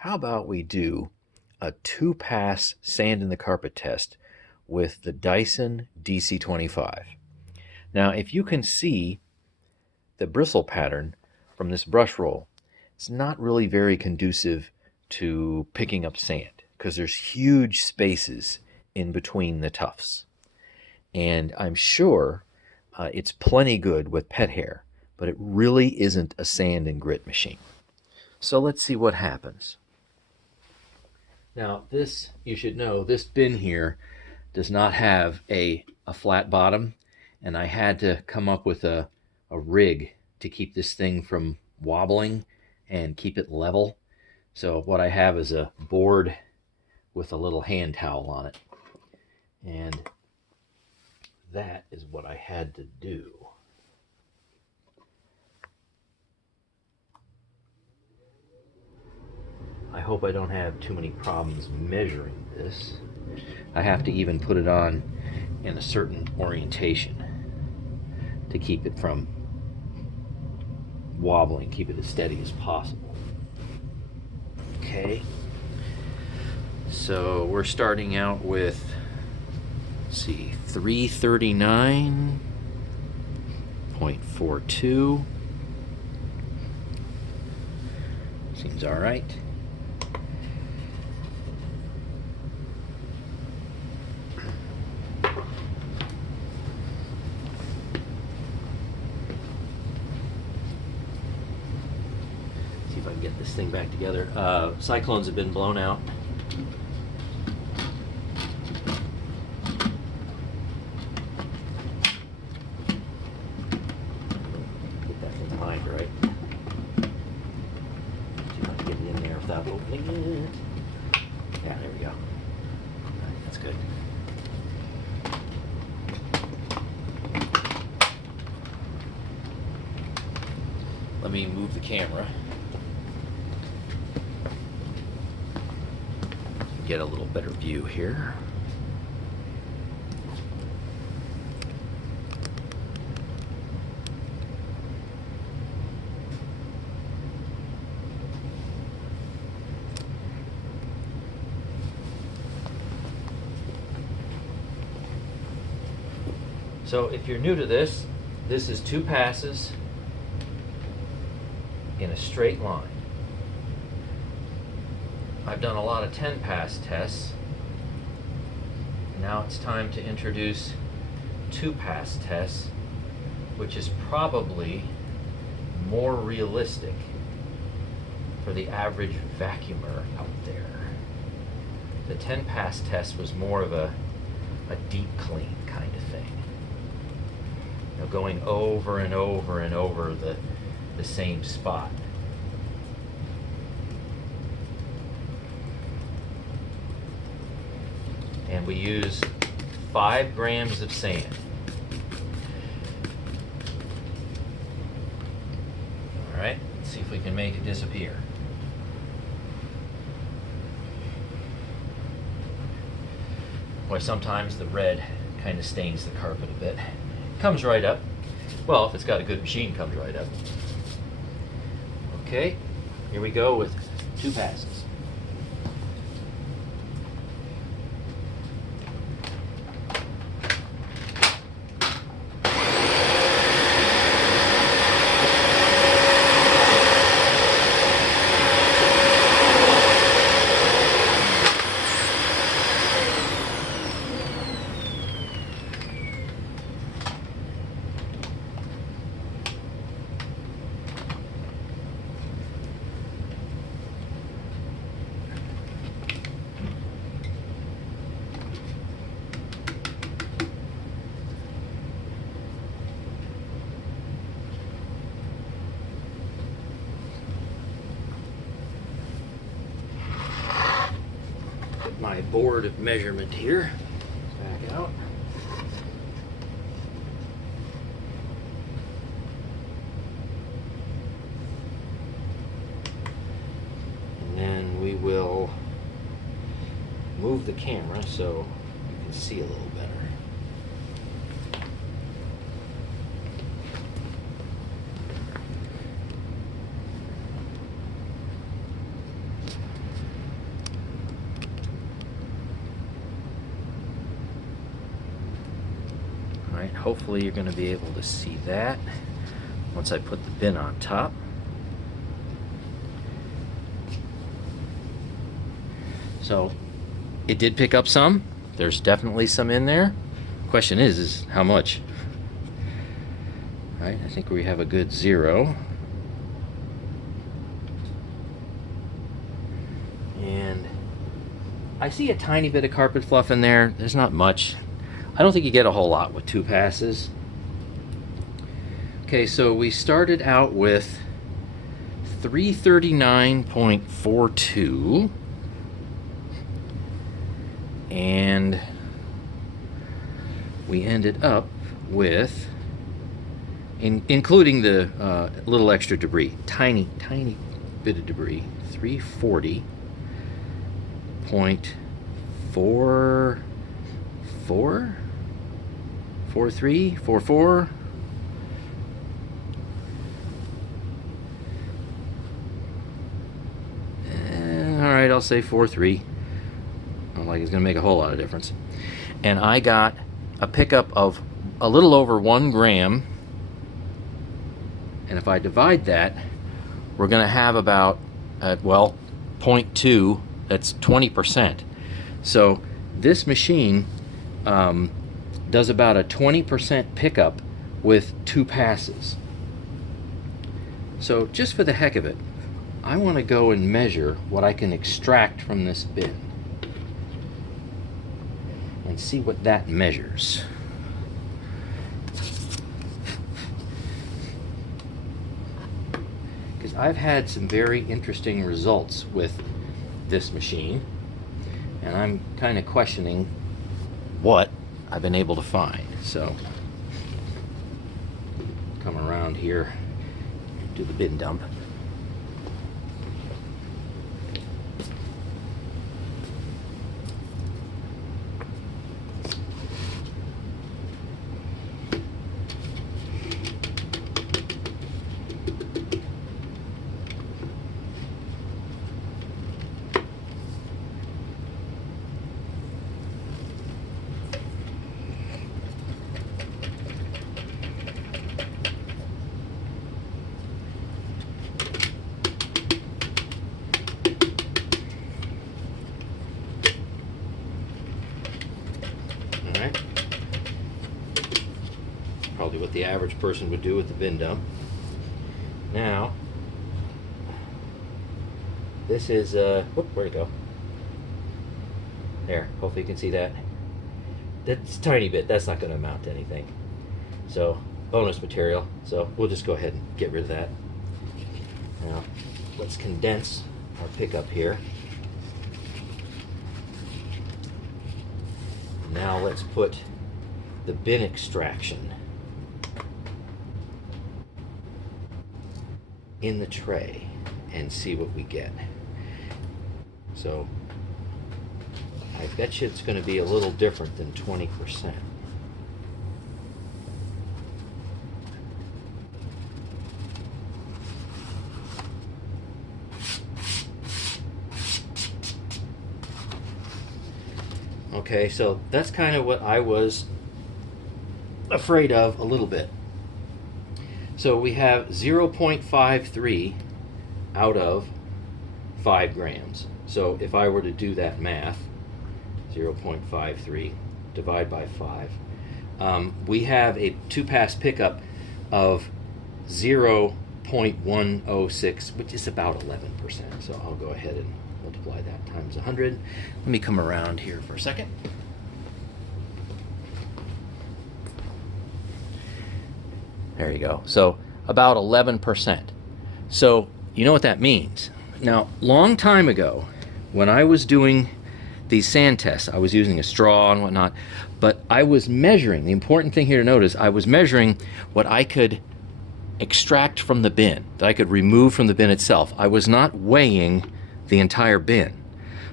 how about we do a 2-pass sand in the carpet test with the Dyson DC25? Now, if you can see the bristle pattern from this brush roll, it's not really very conducive to picking up sand because there's huge spaces in between the tufts. And I'm sure it's plenty good with pet hair, but it really isn't a sand and grit machine. So let's see what happens. Now this, you should know, this bin here does not have a flat bottom, and I had to come up with a rig to keep this thing from wobbling and keep it level. So what I have is a board with a little hand towel on it, and that is what I had to do. I hope I don't have too many problems measuring this. I have to even put it on in a certain orientation to keep it from wobbling, keep it as steady as possible. Okay, so we're starting out with, let's see, 339.42. Seems all right. See if I can get this thing back together. Cyclones have been blown out. Get that in mind, right? See if I can get it in there without opening it. Yeah, there we go. Right, that's good. Let me move the camera. Get a little better view here. So if you're new to this, this is 2 passes in a straight line. I've done a lot of 10-pass tests. Now it's time to introduce 2-pass tests, which is probably more realistic for the average vacuumer out there. The 10-pass test was more of a deep clean kind of thing. You know, going over and over and over the same spot. And we use 5 grams of sand. All right, let's see if we can make it disappear. Boy, sometimes the red kind of stains the carpet a bit. Comes right up. Well, if it's got a good machine, comes right up. Okay, here we go with 2 passes. My board of measurement here back out. And then we will move the camera so you can see a little better. hopefully you're going to be able to see that once I put the bin on top. So it did pick up some. There's definitely some in there. Question is how much? All right, I think we have a good 0. And I see a tiny bit of carpet fluff in there. There's not much. I don't think you get a whole lot with 2 passes. Okay, so we started out with 339.42. And we ended up with, including the little extra debris, tiny bit of debris, 340.44. All right, I'll say 43. Not like it's going to make a whole lot of difference. And I got a pickup of a little over 1 gram. And if I divide that, we're going to have about, well, 0.2, that's 20%. So this machine does about a 20% pickup with 2 passes. So just for the heck of it, I want to go and measure what I can extract from this bin and see what that measures. Because I've had some very interesting results with this machine, and I'm kind of questioning what I've been able to find. So come around here, do the bin dump. Probably what the average person would do with the bin dump. Now, this is, where'd it go? There, hopefully you can see that. That's a tiny bit, that's not going to amount to anything. So, bonus material, so we'll just go ahead and get rid of that. Now, let's condense our pickup here. Now let's put the bin extraction in the tray and see what we get. So I bet you it's going to be a little different than 20%. Okay, so that's kind of what I was afraid of a little bit. So we have 0.53 out of 5 grams. So if I were to do that math, 0.53 divide by 5, we have a 2-pass pickup of 0.106, which is about 11%. So I'll go ahead and multiply that times 100. Let me come around here for a second. There you go. So about 11%. So you know what that means. Now, long time ago, when I was doing these sand tests, I was using a straw and whatnot, but I was measuring, the important thing here to note is I was measuring what I could extract from the bin, that I could remove from the bin itself. I was not weighing the entire bin.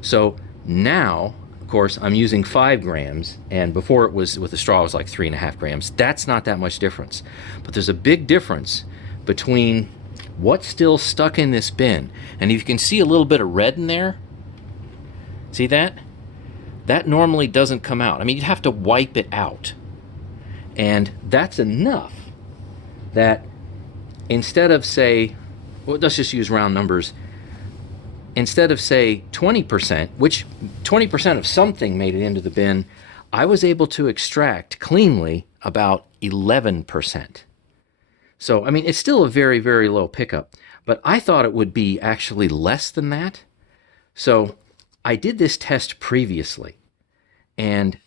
So now, of course, I'm using 5 grams, and before it was, with the straw, it was like 3.5 grams. That's not that much difference. But there's a big difference between what's still stuck in this bin. And if you can see a little bit of red in there, see that? That normally doesn't come out. I mean, you'd have to wipe it out. And that's enough that instead of, say, well, let's just use round numbers, instead of, say, 20%, which 20% of something made it into the bin, I was able to extract cleanly about 11%. So, I mean, it's still a very, very low pickup, but I thought it would be actually less than that. So I did this test previously, and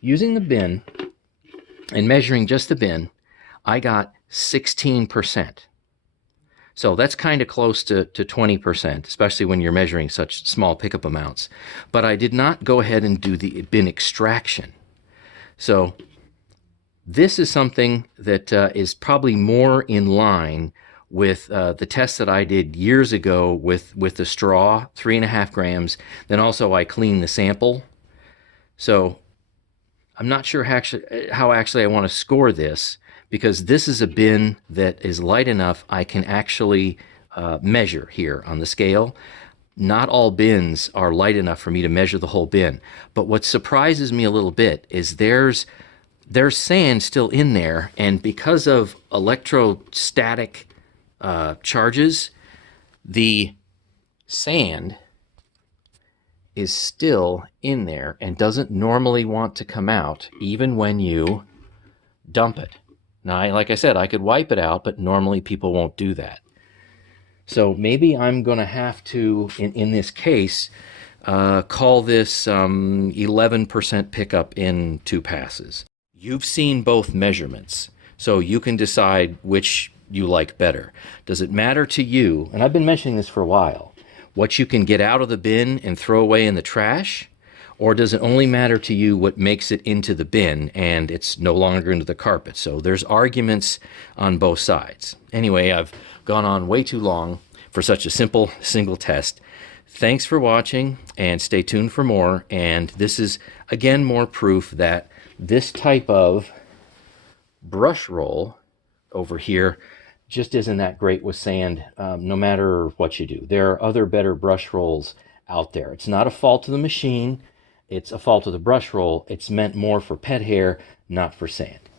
using the bin and measuring just the bin, I got 16%. So that's kind of close to 20%, especially when you're measuring such small pickup amounts. But I did not go ahead and do the bin extraction. So this is something that is probably more in line with the test that I did years ago with the straw, 3.5 grams. Then also I cleaned the sample. So I'm not sure how actually I want to score this, because this is a bin that is light enough I can actually measure here on the scale. Not all bins are light enough for me to measure the whole bin. But what surprises me a little bit is there's sand still in there, and because of electrostatic charges, the sand is still in there and doesn't normally want to come out even when you dump it. Now, like I said, I could wipe it out, but normally people won't do that. So maybe I'm going to have to, in this case, call this 11% pickup in 2 passes. You've seen both measurements, so you can decide which you like better. Does it matter to you, and I've been mentioning this for a while, what you can get out of the bin and throw away in the trash? Or does it only matter to you what makes it into the bin and it's no longer into the carpet? So there's arguments on both sides. Anyway, I've gone on way too long for such a simple single test. Thanks for watching, and stay tuned for more. And this is, again, more proof that this type of brush roll over here just isn't that great with sand, no matter what you do. There are other better brush rolls out there. It's not a fault of the machine. It's a fault of the brush roll. It's meant more for pet hair, not for sand.